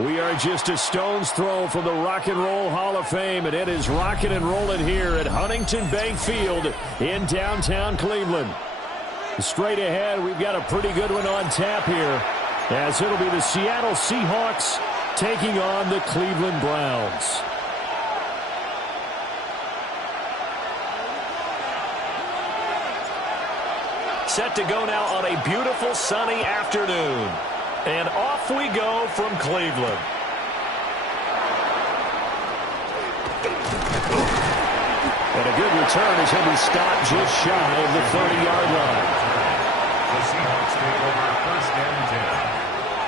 We are just a stone's throw from the Rock and Roll Hall of Fame, and it is rocking and rolling here at Huntington Bank Field in downtown Cleveland. Straight ahead, we've got a pretty good one on tap here, as it'll be the Seattle Seahawks taking on the Cleveland Browns. Set to go now on a beautiful sunny afternoon. And off we go from Cleveland. And a good return as he'll be stopped just shy of the 30-yard line. The Seahawks take over first and 10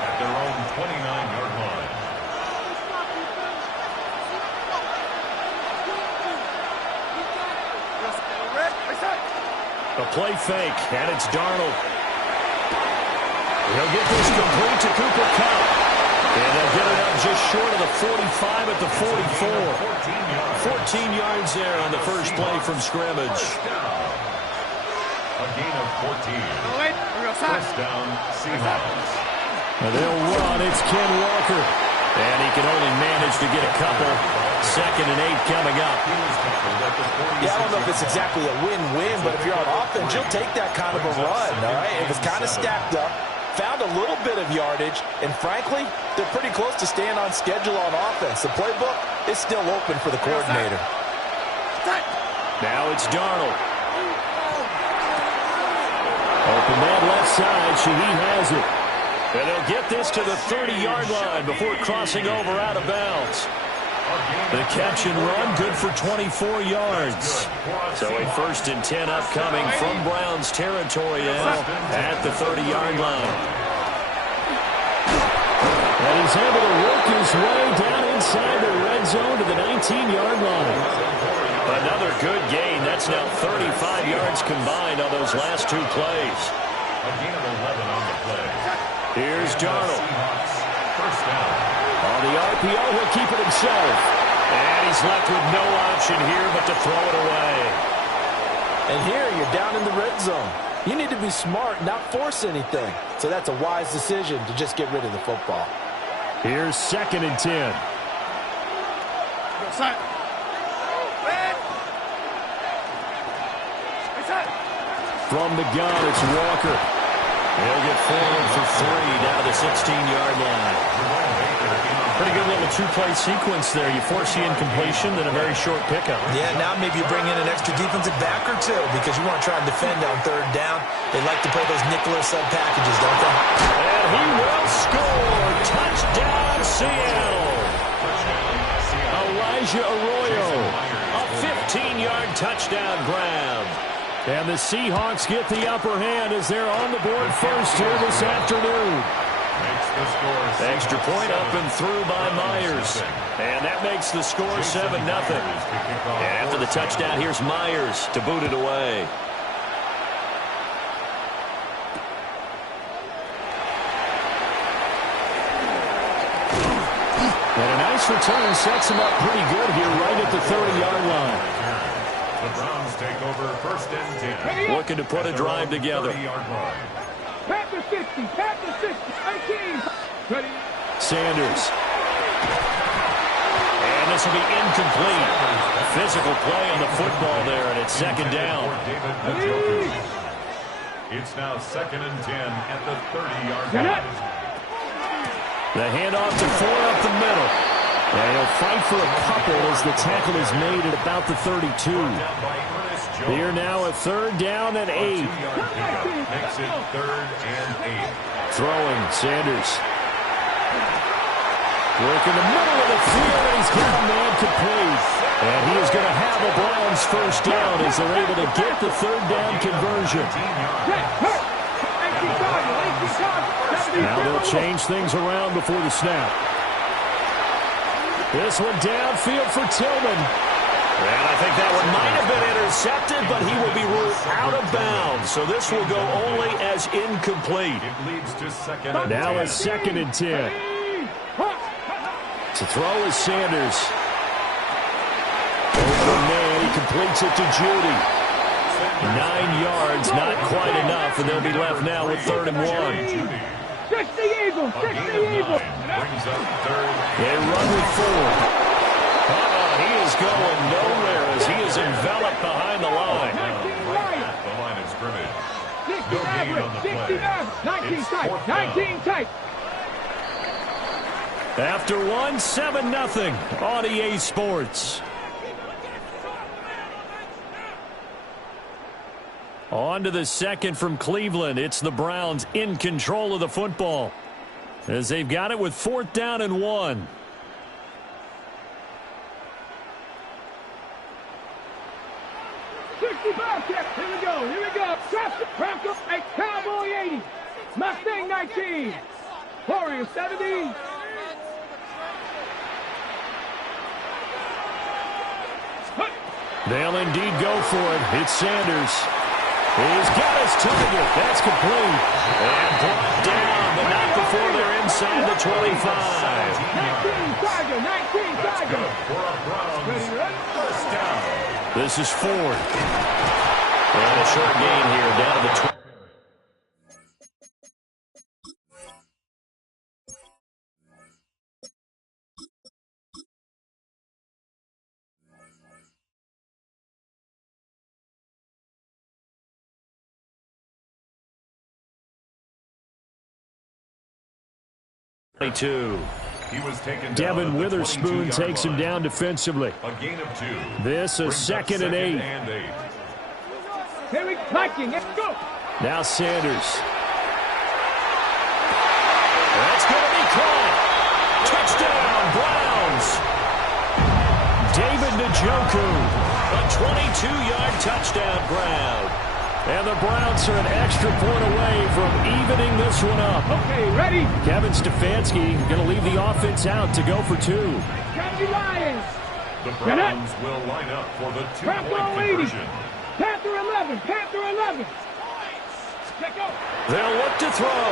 at their own 29-yard line. A play fake, and it's Darnold. He'll get this complete to Cooper Kupp. And they'll get it up just short of the 45 at the 44. 14 yards there on the first play from scrimmage. A gain of 14. First down, Seahawks. They'll run. It's Ken Walker. And he can only manage to get a couple. 2nd and 8 coming up. Yeah, I don't know if it's exactly a win-win, but if you're on offense, you'll take that kind of a run, all right? It was kind of stacked up. Found a little bit of yardage, and frankly, they're pretty close to staying on schedule on offense. The playbook is still open for the coordinator. Now it's Darnold. Open man left side. Shaheed has it. And they'll get this to the 30-yard line before crossing over out of bounds. The catch and run, good for 24 yards. So a 1st and 10 upcoming from Browns territory now at the 30-yard line. And he's able to work his way down inside the red zone to the 19-yard line. Another good gain. That's now 35 yards combined on those last 2 plays. A gain of 11 on the play. Here's Darnold. First down. On the RPO, he'll keep it himself. And he's left with no option here but to throw it away. And here, you're down in the red zone. You need to be smart, not force anything. So that's a wise decision to just get rid of the football. Here's 2nd and 10. From the gun, it's Walker. He'll get forward for 3 down to the 16-yard line. Pretty good little 2-play sequence there. You force the incompletion, then a very short pickup. Yeah, now maybe you bring in an extra defensive back or 2 because you want to try and defend on 3rd down. They like to play those nickel or sub packages, don't they? And he will score. Touchdown, Seattle. Elijah Arroyo. A 15-yard touchdown grab. And the Seahawks get the upper hand as they're on the board first here this afternoon. Extra point up and through by Myers. And that makes the score 7-0. And after the touchdown, here's Myers to boot it away. And a nice return sets him up pretty good here right at the 30-yard line. The Browns take over 1st and 10. Looking to put a drive together. Pack the 50, pack the 50, 19. Ready. Sanders. And this will be incomplete. Physical play on the football there, and it's 2nd down. It's now 2nd and 10 at the 30-yard line. The handoff to Ford up the middle. And he'll fight for a couple as the tackle is made at about the 32. Here now a 3rd down and 8. Makes it 3rd and 8. Throwing, Sanders. Work in the middle of the field, and he's got a man complete. And he is going to have a Browns 1st down as they're able to get the 3rd down conversion. Now they'll change things around before the snap. This one downfield for Tillman. And I think that one might have been intercepted, but he will be ruled out of bounds. So this will go only as incomplete. It leads to 2nd and 10. Now a 2nd and 10. To throw is Sanders. Open man, he completes it to Judy. 9 yards, not quite enough, and they'll be left now with 3rd and 1. 60 Eagles. 60 Eagles. Brings up third. They run with 4. He is going nowhere as he is enveloped behind the line. The line of scrimmage. 60 No gain on the play. 19 It's tight. fourth down. 19 tight. After 1, 7-0 on EA Sports. On to the second from Cleveland. It's the Browns in control of the football as they've got it with 4th down and 1. Here we go. Here we go. Bronco, a Cowboy 80. Mustang 19. Warrior 70. They'll indeed go for it. It's Sanders. He's got his target. That's complete. And brought down, but not before they're inside the 25. 19 Tiger. 19 Tiger. For a Browns first down. This is Ford. And a short gain here down to the 20. He was taken down Devin at the Witherspoon 22-yard takes him line. down defensively. A gain of 2. This is Brings up 2nd and 8. Here we go. Let's go. Now Sanders. That's going to be caught. Touchdown, Browns. David Njoku. A 22-yard touchdown, Brown. And the Browns are an extra point away from evening this one up. Okay, ready? Kevin Stefanski going to leave the offense out to go for 2. County Lions. The Browns will line up for the 2-point Panther 80. conversion. Panther 11. Panther 11. Check out. They'll look to throw.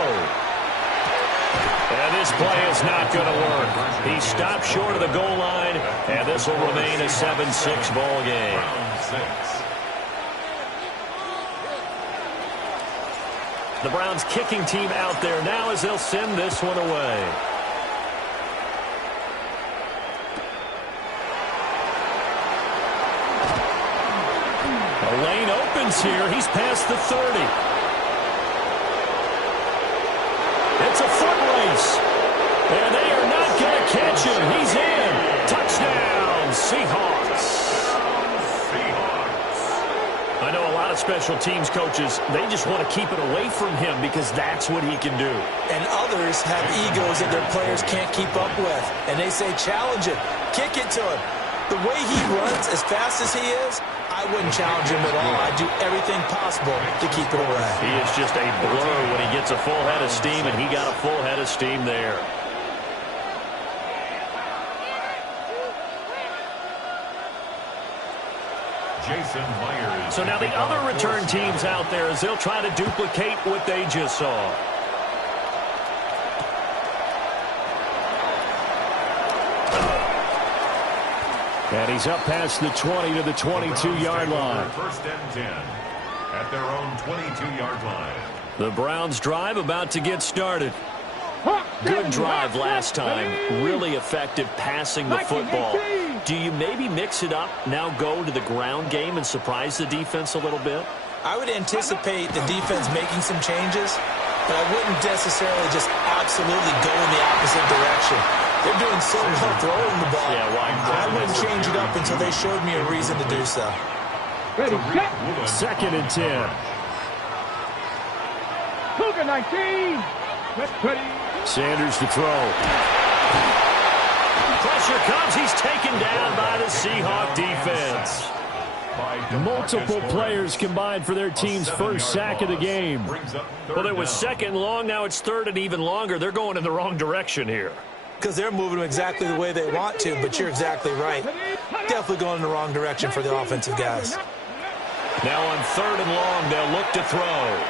And this play is not going to work. He stopped short of the goal line, and this will remain a 7-6 ball game. Browns 6. The Browns kicking team out there now as they'll send this one away. A lane opens here. He's past the 30. It's a foot race. And they are not going to catch him. He's in. Touchdown, Seahawks. I know a lot of special teams coaches, they just want to keep it away from him because that's what he can do. And others have egos that their players can't keep up with. And they say, challenge it. Kick it to him. The way he runs as fast as he is, I wouldn't challenge him at all. I'd do everything possible to keep it away. He is just a blur when he gets a full head of steam, and he got a full head of steam there. So now the other return teams out there as they'll try to duplicate what they just saw. And he's up past the 20 to the 22-yard line. First and 10 at their own 22-yard line. The Browns drive about to get started. Good drive last time. Really effective passing the football. Do you maybe mix it up, now go to the ground game and surprise the defense a little bit? I would anticipate the defense making some changes, but I wouldn't necessarily just absolutely go in the opposite direction. They're doing so well throwing the ball. Yeah, why? I wouldn't change it up until they showed me a reason to do so. Ready, set. 2nd and 10. Cougar 19. Ready. Sanders to throw. Pressure comes. He's taken down by the Seahawk defense. Multiple players combined for their team's first sack of the game. Well, it was 2nd long. Now it's 3rd and even longer. They're going in the wrong direction here. Because they're moving them exactly the way they want to, but you're exactly right. Definitely going in the wrong direction for the offensive guys. Now on 3rd and long, they'll look to throw.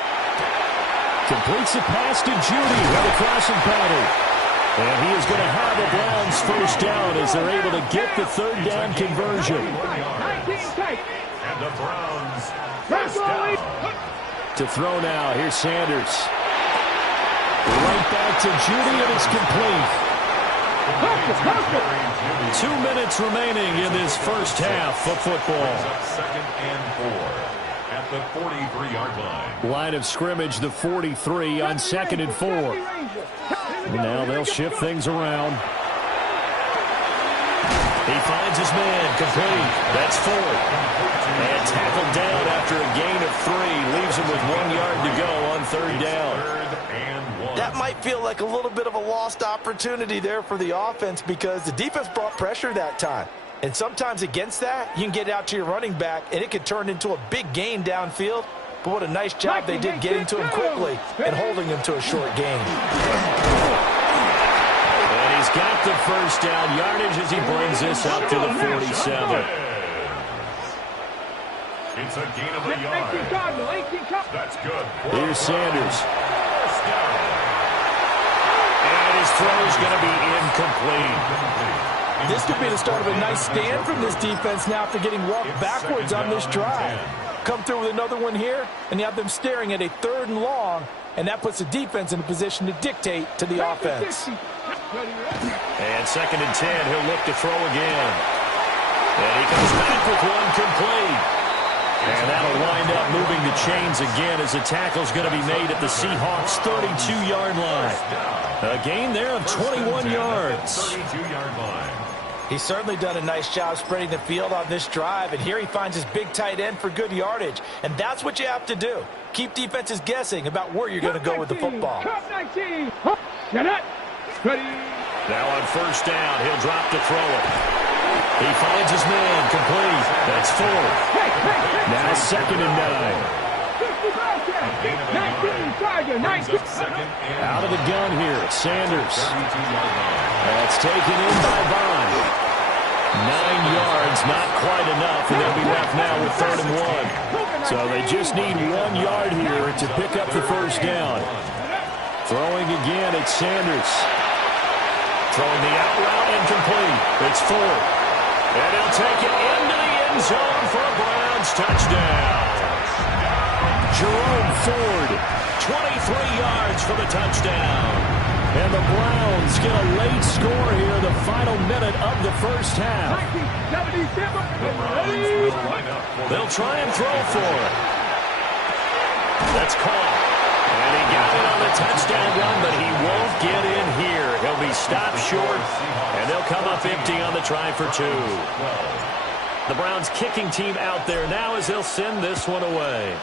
Completes the pass to Judy with a crossing pattern. And he is going to have the Browns first down as they're able to get the 3rd down conversion. And the Browns first down. To throw now, here's Sanders. Right back to Judy, and it's complete. 2 minutes remaining in this first half of football. Second and 4 at the 43-yard line. Line of scrimmage, the 43 on 2nd and 4. Now they'll shift things around. He finds his man, complete. That's 4. And tackled down after a gain of 3. Leaves him with 1 yard to go on 3rd down. That might feel like a little bit of a lost opportunity there for the offense because the defense brought pressure that time. And sometimes against that, you can get out to your running back, and it could turn into a big gain downfield. But what a nice job they did getting to him quickly and holding him to a short gain. And he's got the first down yardage as he brings this up to the 47. It's a gain of a yard. That's good. Here's Sanders. And his throw's going to be incomplete. This could be the start of a nice stand from this defense now after getting walked backwards on this drive. Come through with another one here, and you have them staring at a 3rd and long, and that puts the defense in a position to dictate to the offense. And 2nd and 10, he'll look to throw again. And he comes back with one complete. And that'll wind up moving the chains again as the tackle's going to be made at the Seahawks' 32-yard line. A gain there of 21 yards. 32-yard line. He's certainly done a nice job spreading the field on this drive, and here he finds his big tight end for good yardage. And that's what you have to do. Keep defenses guessing about where you're going to go with the football. Now on 1st down, he'll drop to throw it. He finds his man, complete. That's 4. Now 2nd and 9. Out of the gun here, Sanders. That's taken in by Bond. 9 yards, not quite enough, and they'll be left now with 3rd and 1. So they just need 1 yard here to pick up the first down. Throwing again, it's Sanders. Throwing the out route, incomplete. It's 4. And he'll take it into the end zone for a Browns touchdown. Jerome Ford, 23 yards for the touchdown. And the Browns get a late score here in the final minute of the first half. They'll try and throw for it. That's caught. And he got it on the touchdown run, but he won't get in here. He'll be stopped short, and they'll come up empty on the try for 2. The Browns kicking team out there now as they'll send this one away.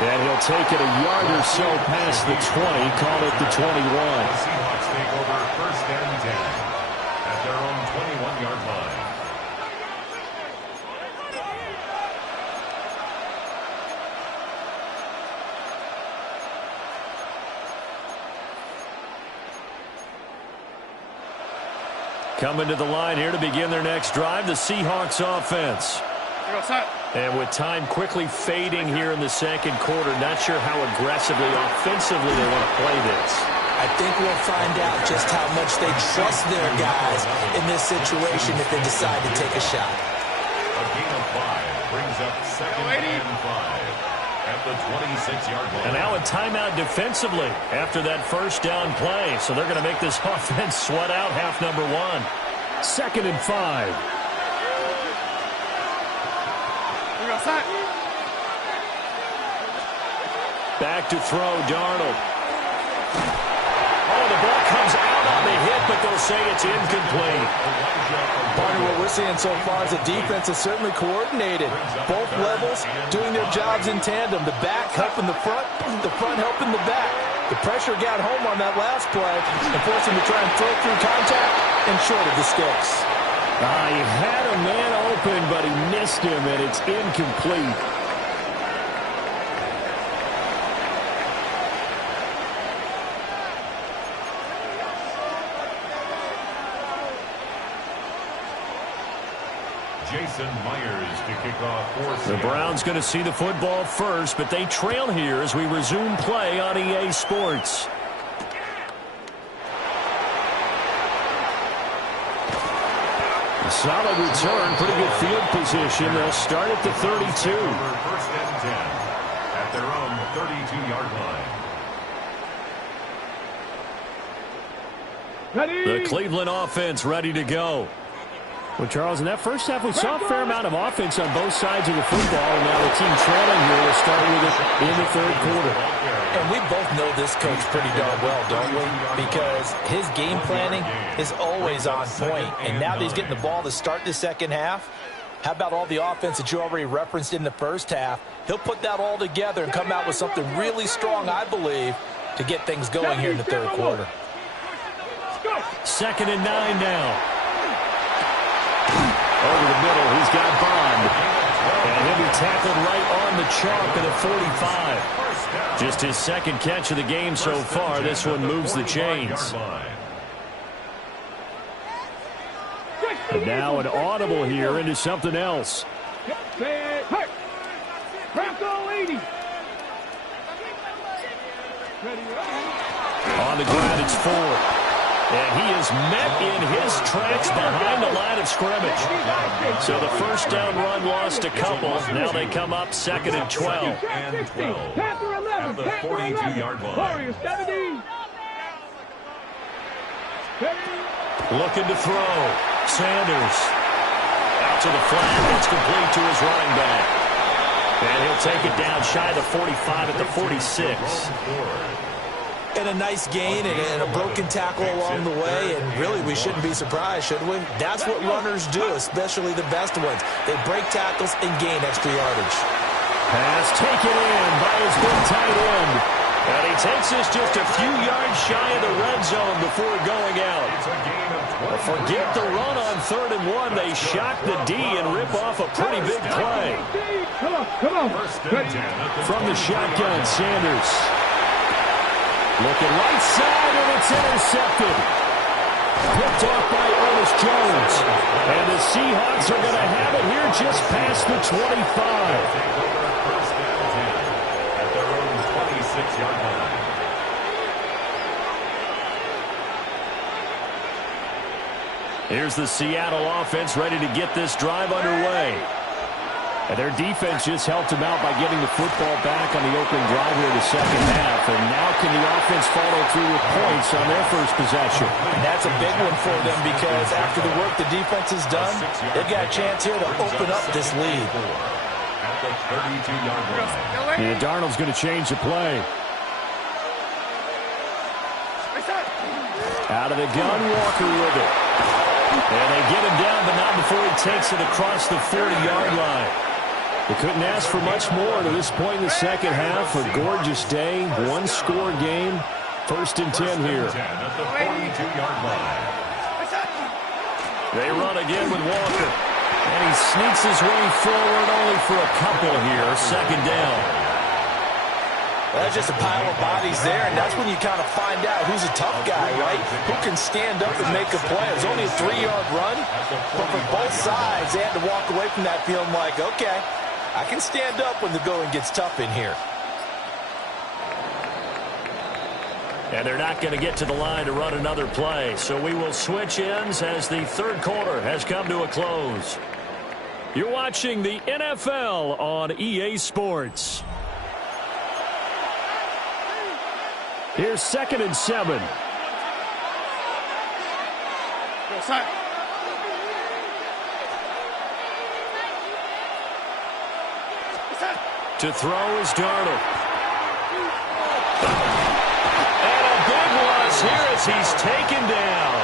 And he'll take it a yard or so past the 20, call it the 21. The Seahawks take over 1st and 10 at their own 21-yard line. Coming to the line here to begin their next drive, the Seahawks offense. And with time quickly fading here in the 2nd quarter, not sure how aggressively, offensively they want to play this. I think we'll find out just how much they trust their guys in this situation if they decide to take a shot. A gain of 5 brings up 2nd and 5 at the 26-yard line. And now a timeout defensively after that first down play. So they're going to make this offense sweat out half number 1. 2nd and 5. Back to throw, Darnold. Oh, the ball comes out on the hit, but they'll say it's incomplete. Part of what we're seeing so far is the defense is certainly coordinated. Both levels doing their jobs in tandem. The back helping the front helping the back. The pressure got home on that last play and forced him to try and throw through contact and short of the sticks. He had a man open, but he missed him, and it's incomplete. Jason Myers to kick off for The Browns going to see the football first, but they trail here as we resume play on EA Sports. A solid return, pretty good field position. They'll start at the 32. First and 10 at their own 32-yard line. The Cleveland offense ready to go. Well, Charles, in that first half, we saw a fair amount of offense on both sides of the football, and now the team trailing here will start with it in the third quarter. And we both know this coach pretty darn well, don't we? Because his game planning is always on point. And now that he's getting the ball to start the second half, how about all the offense that you already referenced in the first half? He'll put that all together and come out with something really strong, I believe, to get things going here in the third quarter. 2nd and 9 now. Over the middle, he's got Bond. And he'll be tackled right on the chalk at a 45. Just his second catch of the game so far. This one moves the chains. And now an audible here into something else. On the ground, it's Ford. And he is met in his tracks behind the line of scrimmage. So the first down run lost a couple. Now they come up 2nd and 12. At the 42-yard line. Looking to throw. Sanders. Out to the flat. It's complete to his running back. And he'll take it down shy of the 45 at the 46. And a nice gain and a broken tackle along the way, and really we shouldn't be surprised, should we? That's what runners do, especially the best ones. They break tackles and gain extra yardage. Pass taken in by his big tight end. And he takes us just a few yards shy of the red zone before going out. Forget the run on 3rd and 1. They shock the D and rip off a pretty big play. Come on. From the shotgun, Sanders. Looking right side, and it's intercepted. Picked off by Ernest Jones. And the Seahawks are going to have it here just past the 25. First and 10 at their own 26-yard line. Here's the Seattle offense ready to get this drive underway. And their defense just helped them out by getting the football back on the opening drive here in the second half. And now can the offense follow through with points on their first possession? And that's a big one for them because after the work the defense has done, they've got a chance here to open up this lead. At the 32-yard line. And Darnold's going to change the play. Out of the gun, Walker with it. And they get him down, but not before he takes it across the 40-yard line. They couldn't ask for much more to this point in the second half. A gorgeous day, one-score game. 1st and 10 here. At the 42-yard line. They run again with Walker. And he sneaks his way forward only for a couple here. 2nd down. That's just a pile of bodies there, and that's when you kind of find out who's a tough guy, right? Who can stand up and make a play. It was only a 3-yard run, but for both sides, they had to walk away from that feeling like, okay, I can stand up when the going gets tough in here. And they're not going to get to the line to run another play, so we will switch ends as the third quarter has come to a close. You're watching the NFL on EA Sports. Here's 2nd and 7. To throw is Darnold. And a big loss here as he's taken down.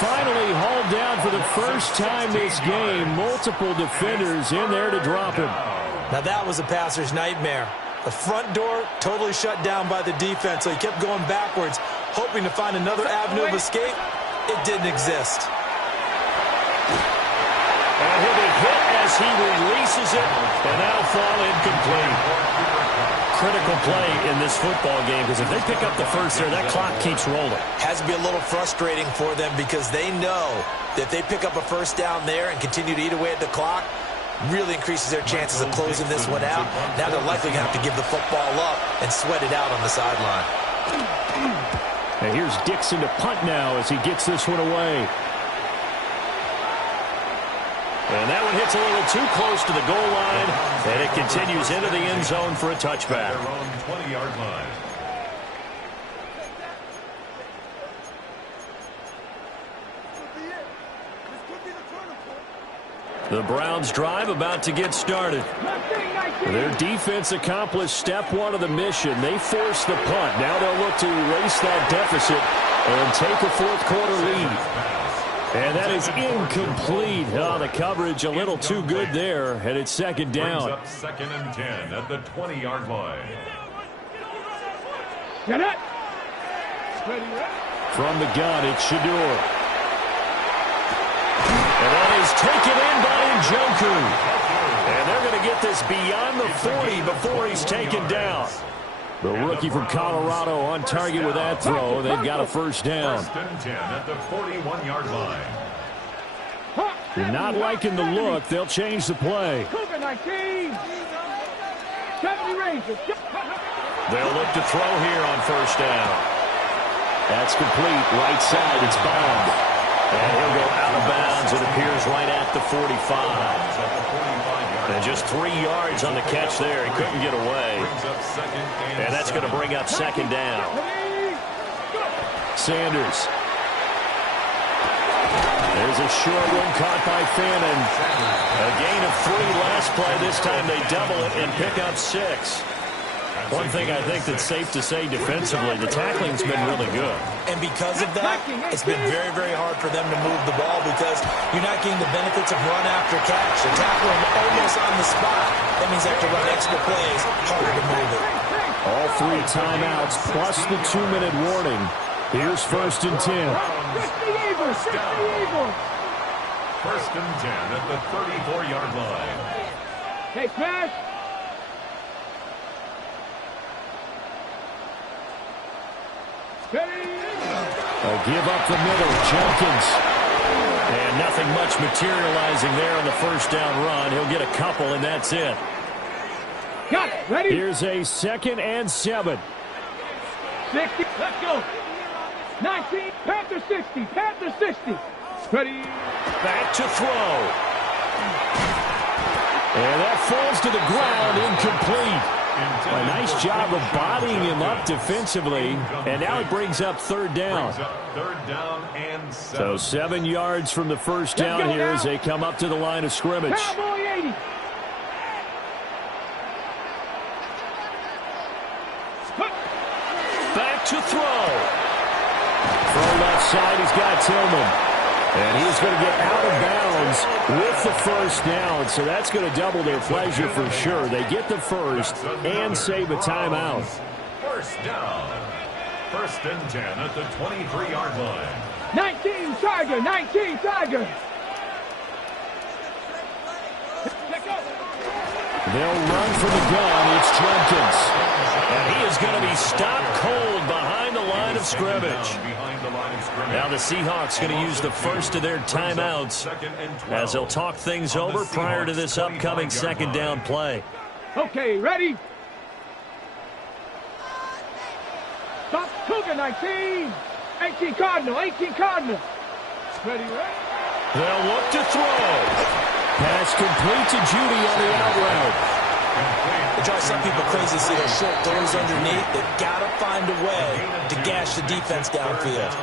Finally hauled down for the first time this game. Multiple defenders in there to drop him. Now that was a passer's nightmare. The front door totally shut down by the defense, so he kept going backwards, hoping to find another avenue of escape. It didn't exist. And he'll be hit as he releases it, and that'll fall incomplete. Critical play in this football game, because if they pick up the first there, that clock keeps rolling. Has to be a little frustrating for them because they know that if they pick up a first down there and continue to eat away at the clock, really increases their chances of closing this one out. Now they're likely going to have to give the football up and sweat it out on the sideline. And here's Dixon to punt now as he gets this one away. And that one hits a little too close to the goal line, and it continues into the end zone for a touchback. Their own 20-yard line. The Browns drive about to get started. Their defense accomplished step one of the mission. They forced the punt. Now they'll look to erase that deficit and take a fourth-quarter lead. And that is incomplete. Oh, the coverage a little too good there, and it's second down. Brings up 2nd and 10 at the 20-yard line. Get it. From the gun, it's Shador. And that is taken in by Njoku. And they're going to get this beyond the 40 before he's taken down. The rookie from Colorado on target with that throw. They've got a first down. 1st and 10 at the 41-yard line. They're not liking the look. They'll change the play. They'll look to throw here on first down. That's complete. Right side, it's bound. And he'll go out of bounds. It appears right at the 45. And just 3 yards on the catch there. He couldn't get away. And that's going to bring up second down. Sanders. There's a short one caught by Fannin. A gain of 3 last play. This time they double it and pick up 6. One thing I think that's safe to say defensively, the tackling's been really good. And because of that, it's been very, very hard for them to move the ball because you're not getting the benefits of run after catch. They're tackling almost on the spot. That means they have to run extra plays, harder to move it. All 3 timeouts plus the 2-minute warning. Here's 1st and 10. 1st and 10 at the 34-yard line. Hey, smash. A give up the middle, Jenkins. And nothing much materializing there on the first down run. He'll get a couple, and that's it. Got it. Ready? Here's a 2nd and 7. 60. Let's go. 19. Panther 60. Panther 60. Ready. Back to throw. And that falls to the ground, incomplete. A nice job of bodying him up defensively, and now it brings up 3rd down. 3rd down and 7. So 7 yards from the first down here as they come up to the line of scrimmage. Cowboy 80. Back to throw. From left side, he's got Tillman. And he's going to get out of bounds with the first down. So that's going to double their pleasure for sure. They get the first and save a timeout. First down. 1st and 10 at the 23-yard line. 19 Tiger. 19 Tiger. They'll run for the gun. It's Jenkins. And he is going to be stopped cold behind the line of scrimmage. Now the Seahawks going to use the first of their timeouts as they'll talk things over prior to this upcoming second down play. Okay, ready? Stop. Cougar 19. 18 Cardinal. 18 Cardinal. Ready, ready? They'll look to throw. Pass complete to Judy on the out route. It drives some people crazy to see those short throws underneath. They've got to find a way to gash the defense downfield.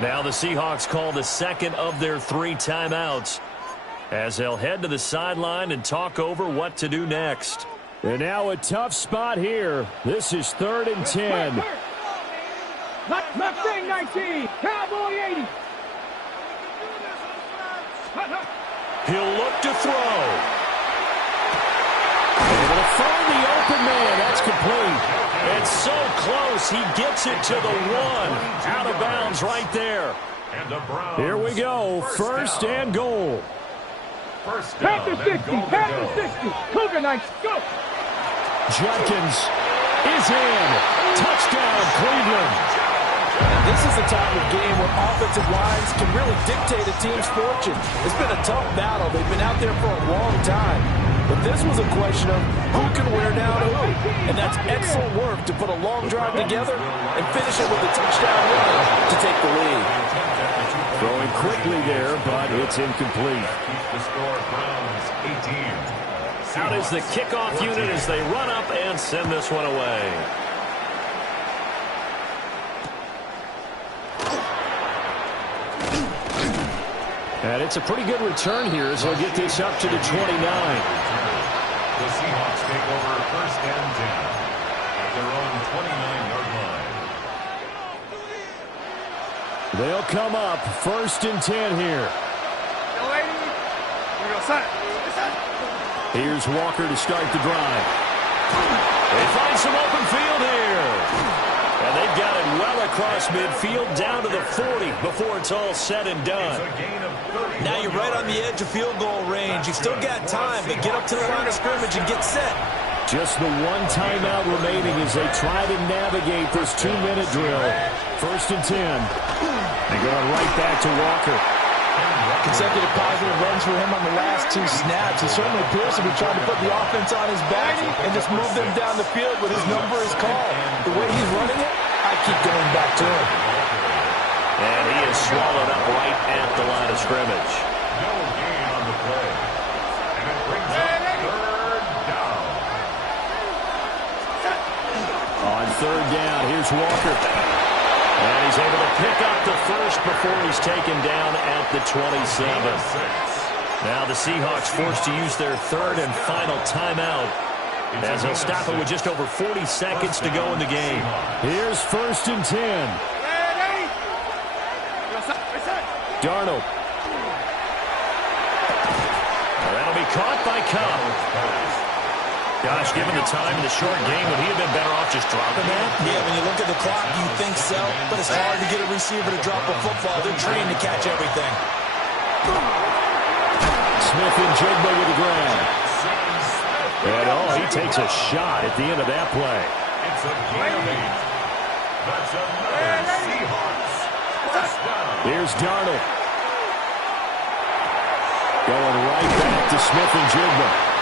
Now the Seahawks call the 2nd of their 3 timeouts as they'll head to the sideline and talk over what to do next. And now a tough spot here. This is 3rd and 10. Mustang 19. Cowboy 80. He'll look to throw. Able to find the open man. That's complete. It's so close. He gets it to the 1. Out of bounds right there. Here we go. First and goal. Panther 60. Panther 60. Cougar 9. Go. Jenkins is in. Touchdown, Cleveland. This is the type of game where offensive lines can really dictate a team's fortune. It's been a tough battle. They've been out there for a long time. But this was a question of who can wear down who. And that's excellent work to put a long drive together and finish it with a touchdown run to take the lead. Throwing quickly there, but it's incomplete. Keeps the score, Browns 18. Out is the kickoff unit as they run up and send this one away. And it's a pretty good return here as they'll get this up to the 29. The Seahawks take over first and 10 at their own 29-yard line. They'll come up first and 10 here. Here's Walker to start the drive. They find some open field here. And they've got it well across midfield down to the 40 before it's all said and done. Now you're right on the edge of field goal range. You've still got time, but get up to the line of scrimmage and get set. Just the one timeout remaining as they try to navigate this 2-minute drill. First and 10. They're going right back to Walker. Consecutive positive runs for him on the last 2 snaps. He certainly appears to be trying to put the offense on his back and just move them down the field when his number is called. The way he's running it, I keep going back to him. And he is swallowed up right at the line of scrimmage. No gain on the play. And it brings up third down. On third down, here's Walker. And he's able to pick up the first before he's taken down at the 27. Now the Seahawks forced to use their third and final timeout as they'll stop it with just over 40 seconds to go in the game. Here's first and 10. Darnold. That'll be caught by Cobb. Gosh, given the time in the short game, would he have been better off just dropping that? Yeah, when you look at the clock, you think so. But it's hard to get a receiver to drop a football. They're trained to catch everything. Smith and Jigba with the grab. And he takes a shot at the end of that play. It's a gain of 8. That's another Seahawks first down. Here's Darnold. Going right back to Smith and Jigba.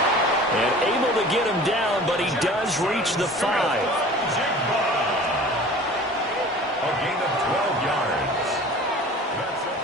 And able to get him down, but he does reach the 5. Jigba. A gain of 12 yards. That's it.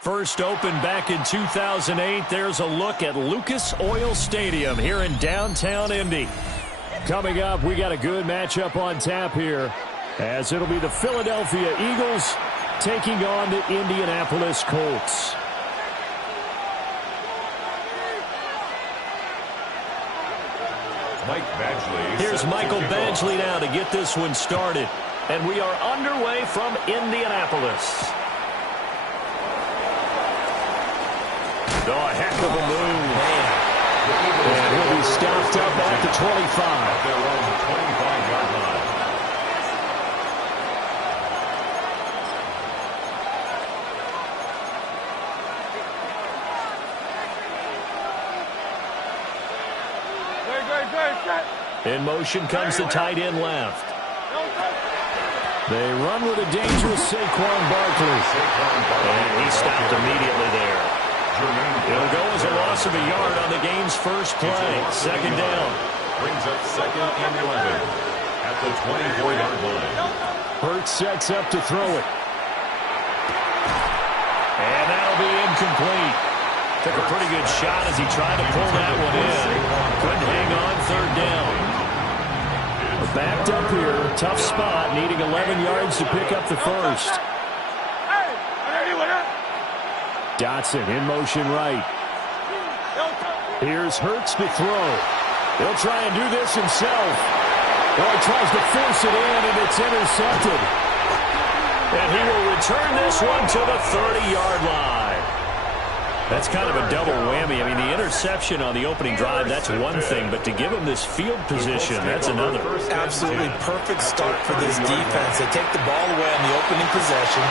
First opened back in 2008. There's a look at Lucas Oil Stadium here in downtown Indy. Coming up, we got a good matchup on tap here, as it'll be the Philadelphia Eagles taking on the Indianapolis Colts. Mike Badgley. Here's Michael Badgley now to get this one started. And we are underway from Indianapolis. Oh, a heck of a move. And he'll be stopped up at the 25. At their own 25-yard line. In motion comes the tight end left. They run with a dangerous Saquon Barkley. And he stopped immediately there. It'll go as a loss of a yard on the game's first play. Second down. Brings up second and 11 at the 24-yard line. Hurts sets up to throw it. And that'll be incomplete. Took a pretty good shot as he tried to pull that one in. Couldn't hang on, third down. We're backed up here. Tough spot, needing 11 yards to pick up the first. Dotson in motion right. Here's Hurts to throw. He'll try and do this himself. Oh, he tries to force it in, and it's intercepted. And he will return this one to the 30-yard line. That's kind of a double whammy. I mean, the interception on the opening drive, that's one thing. But to give him this field position, that's another. Absolutely perfect start for this defense. They take the ball away on the opening possession.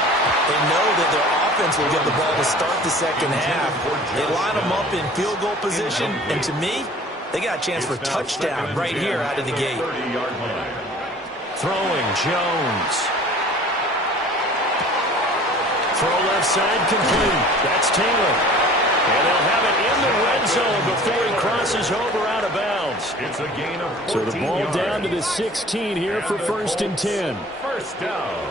They know that their offense will get the ball to start the second half. They line them up in field goal position. And to me, they got a chance for a touchdown right here out of the gate. Throwing Jones. Throw left side complete. That's Taylor. And they'll have it in the red zone before he crosses over out of bounds. It's a gain of 14 So the ball yards. down to the 16 here for first and 10. First down.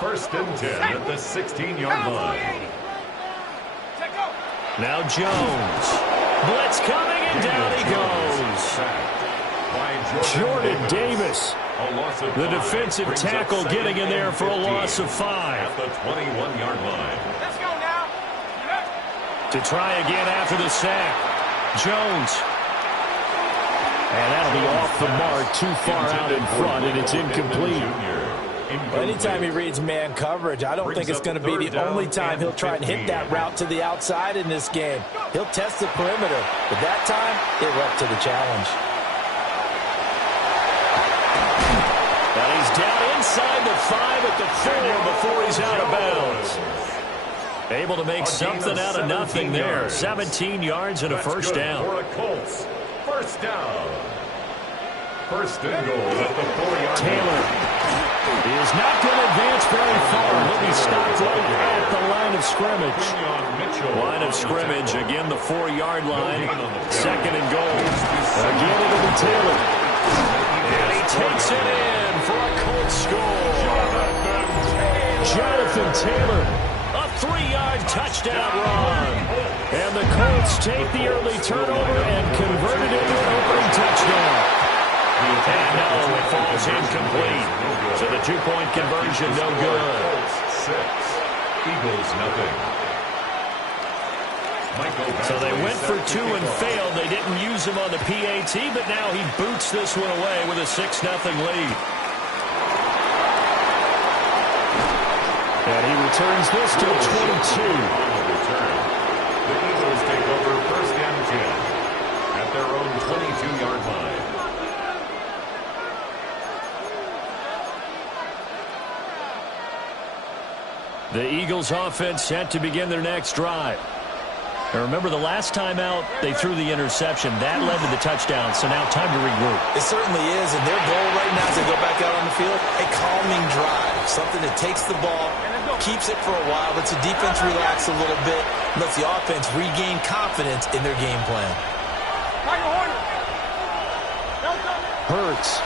First and 10 at the 16-yard line. Now Jones. Blitz coming, and down he goes. Jordan Davis. The defensive tackle getting in there for a loss of 5. At the 21-yard line. Let's go now. To try again after the sack. Jones. And that'll be off the mark, too far out in front, and it's incomplete. Well, anytime he reads man coverage, I don't think it's going to be the only time he'll try and hit that route to the outside in this game. He'll test the perimeter, but that time, it went to the challenge. And he's down inside the 5 at the 4 before he's out of bounds. Able to make something out of nothing there. 17 yards and a first down. For a Colts. First down. First and goal at the 4-yard line. Taylor is not going to advance very far. He'll be stopped right at the line of scrimmage. Line of scrimmage, again the 4-yard line. Second and goal. Again it'll be Taylor. And he takes it in for a Colts score. Jonathan Taylor. A 3-yard touchdown run. And the Colts take the early turnover and convert it into an opening touchdown. And no, it falls incomplete. So the 2-point conversion, no good. 6. Eagles, nothing. So they went for 2 and failed. They didn't use him on the PAT, but now he boots this one away with a 6-0 lead. And he returns this to the 22. The Eagles take over first and 10 at their own 22-yard line. The Eagles offense set to begin their next drive. Now remember, the last time out, they threw the interception. That led to the touchdown, so now time to regroup. It certainly is, and their goal right now as they go back out on the field, a calming drive, something that takes the ball, keeps it for a while, lets the defense relax a little bit, lets the offense regain confidence in their game plan. Hurts.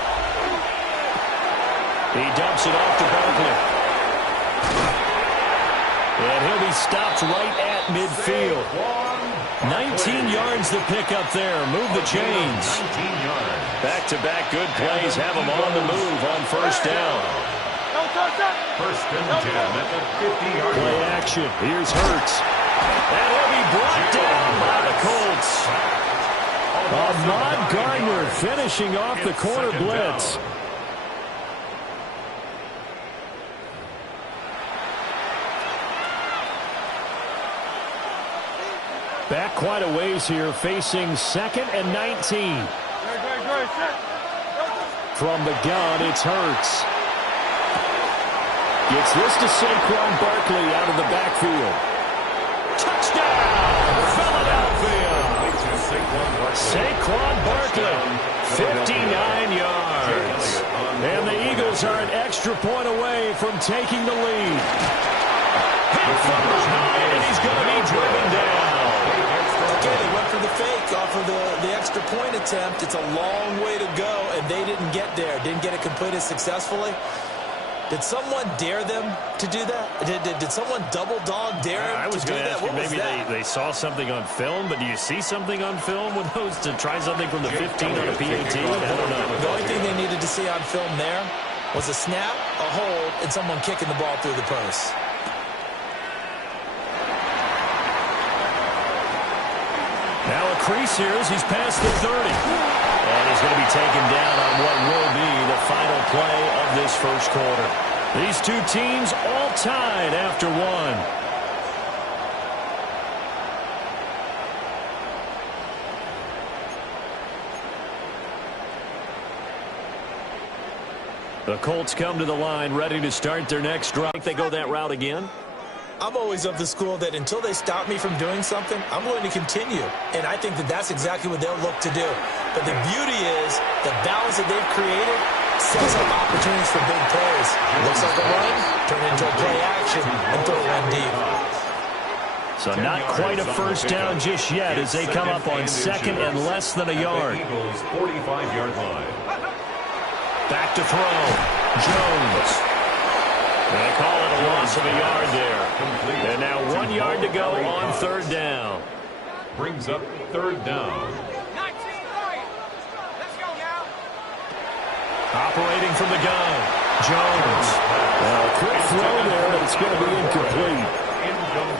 He dumps it off to Barkley. And he'll be stopped right at midfield. 19 yards to pick up there. Move the chains. Back-to-back good plays have him on the move on first down. First and 10 at the 50-yard line. Play action. Here's Hurts. And he'll be brought down by the Colts. Ahmad Gardner finishing off the corner blitz. Back quite a ways here, facing 2nd and 19. From the gun, it's Hurts. Gets this to Saquon Barkley out of the backfield. Touchdown, Philadelphia! Saquon Barkley, 59 yards. And the Eagles are an extra point away from taking the lead. Hit from behind, and he's going to be driven down. Okay, they went for the fake off of the extra point attempt. It's a long way to go, and they didn't get there. Didn't get it completed successfully. Did someone dare them to do that? Did someone double dog dare them to do that? I was going to ask you, maybe they saw something on film, but do you see something on film with those to try something from the 15 on a PAT? I don't know. The only thing they needed to see on film there was a snap, a hold, and someone kicking the ball through the post. Now a crease here as he's past the 30. And he's going to be taken down on what will be the final play of this first quarter. These two teams all tied after one. The Colts come to the line ready to start their next drive. Think they go that route again? I'm always of the school that until they stop me from doing something, I'm going to continue. And I think that that's exactly what they'll look to do. But the beauty is the balance that they've created sets up opportunities for big plays. Looks like a run, turn it into a play action, and throw one deep. So not quite a first down just yet as they come up on 2nd and less than a yard. Eagles 45-yard line. Back to throw. Jones. They call it a loss of a yard there. And now 1 yard to go on 3rd down. Brings up 3rd down. Operating from the gun. Jones. A quick throw there, but it's going to be incomplete.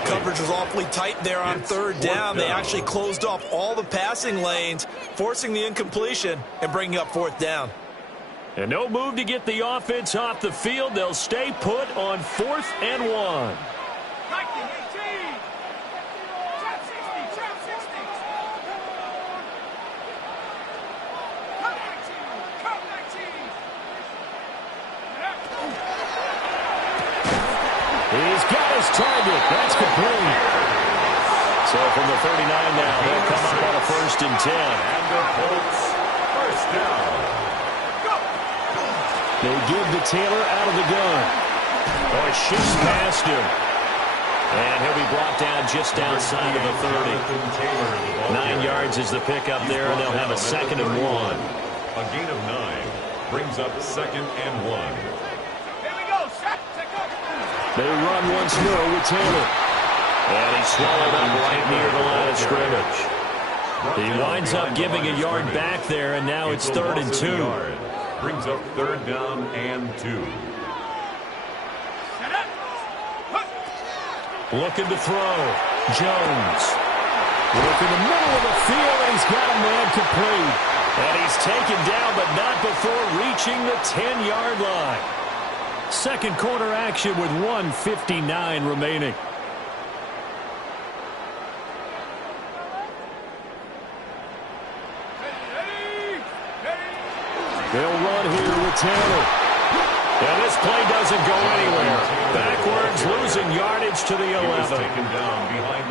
Coverage was awfully tight there on 3rd down. They actually closed off all the passing lanes, forcing the incompletion and bringing up 4th down. And no move to get the offense off the field. They'll stay put on 4th and 1. He's got his target. That's complete. So from the 39 now, they'll come up on a 1st and 10. And the Colts, 1st down. They give to Taylor out of the gun. Oh, it shoots past him. And he'll be brought down just outside of the 30. 9 yards is the pickup there, and they'll have a 2nd and 1. A gain of 9 brings up 2nd and 1. They run once more with Taylor. And he's swallowed up right near the line of scrimmage. He winds up giving a yard back there, and now it's 3rd and 2. Brings up 3rd down and 2. Looking to throw. Jones. Look in the middle of the field, and he's got a man complete. And he's taken down, but not before reaching the 10-yard line. Second quarter action with 1:59 remaining. They'll run here with Taylor. And this play doesn't go anywhere. Backwards, losing yardage to the 11.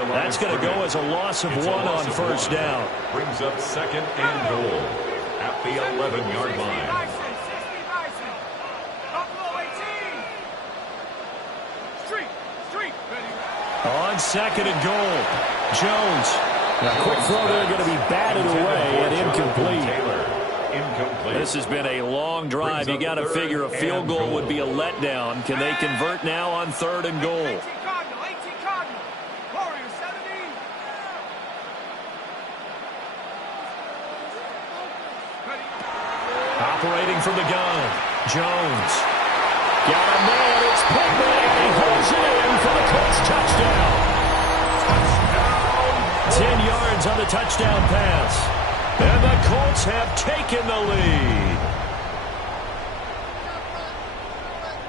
That's going to go as a loss of 1 on 1st down. Brings up 2nd and goal at the 11-yard line. On 2nd and goal, Jones. A quick throw there, going to be batted away and incomplete. This has been a long drive. You got to figure a field goal would be a letdown. Can they convert now on 3rd and goal? Operating from the gun, Jones. Got a man, it's picked and he holds it in for the Colts touchdown. 10 yards on the touchdown pass. And the Colts have taken the lead.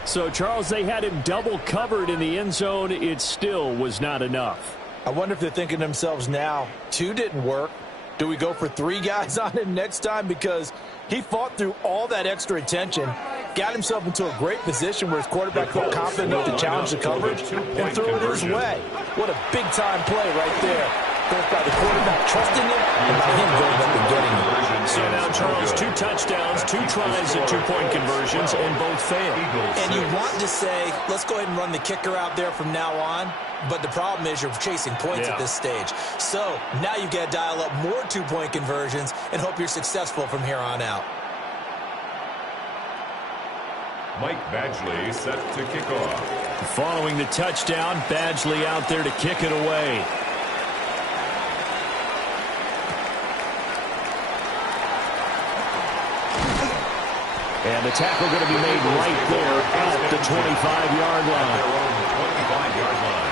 So, Charles, they had him double covered in the end zone. It still was not enough. I wonder if they're thinking to themselves now, 2 didn't work. Do we go for 3 guys on him next time? Because he fought through all that extra attention, got himself into a great position where his quarterback felt confident enough to challenge the coverage and threw it his way. What a big-time play right there. Both by the quarterback trusting him and by him going up and getting it. So now, Charles, 2 touchdowns, 2 tries at 2-point conversions, and both failed. And you want to say, let's go ahead and run the kicker out there from now on. But the problem is you're chasing points at this stage. So now you got to dial up more 2-point conversions and hope you're successful from here on out. Mike Badgley set to kick off. Following the touchdown, Badgley out there to kick it away. And the tackle going to be made right there at the 25-yard line. 25-yard line.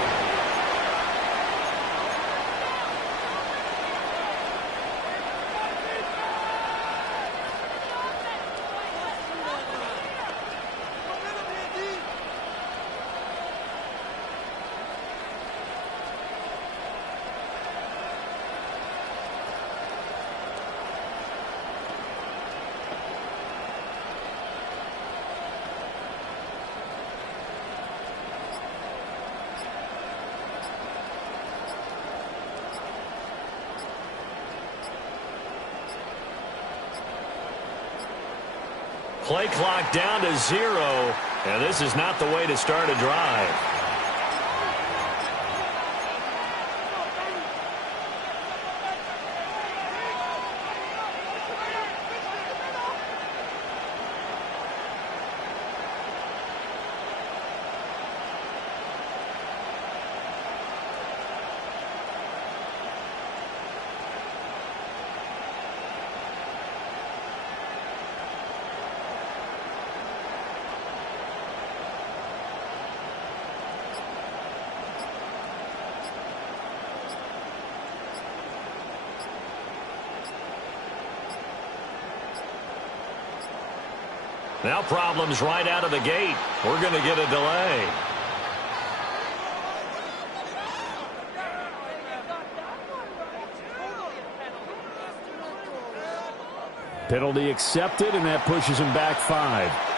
Play clock down to 0, and this is not the way to start a drive. Now problems right out of the gate. We're going to get a delay. Penalty accepted, and that pushes him back 5.